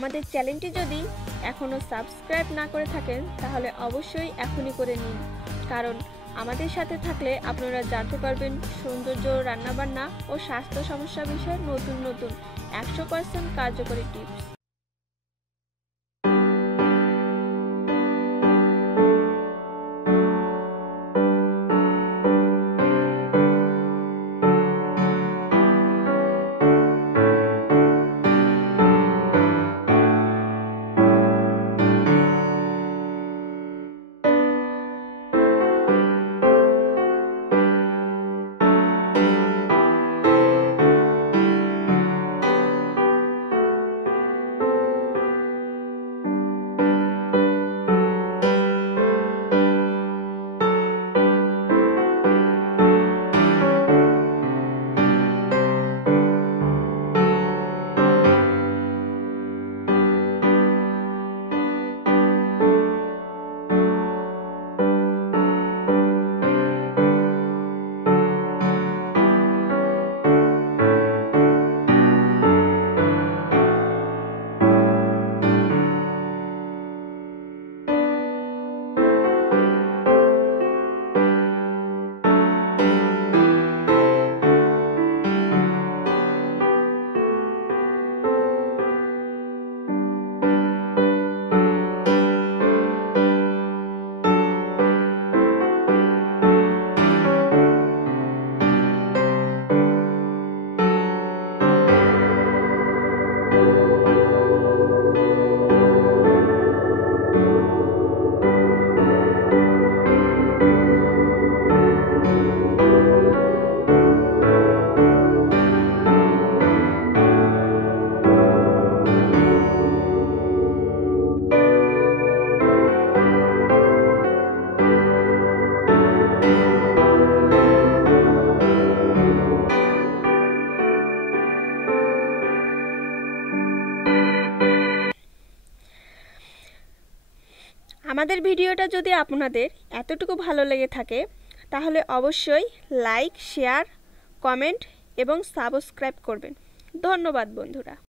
আমাদের চ্যানেলটি যদি এখনও সাবস্ক্রাইব না করে থাকেন, তাহলে অবশ্যই এখনই করে নিন। কারণ আমাদের সাথে থাকলে আপনারা জানতে পারবেন সৌন্দর্য, রান্নাবান্না ও স্বাস্থ্য সমস্যা বিষয়ে নতুন নতুন একশো পার্সেন্ট কার্যকরী টিপস আমাদের ভিডিওটা যদি আপনাদের এতটুকু ভালো লেগে থাকে, তাহলে অবশ্যই লাইক, শেয়ার, কমেন্ট এবং সাবস্ক্রাইব করবেন। ধন্যবাদ বন্ধুরা।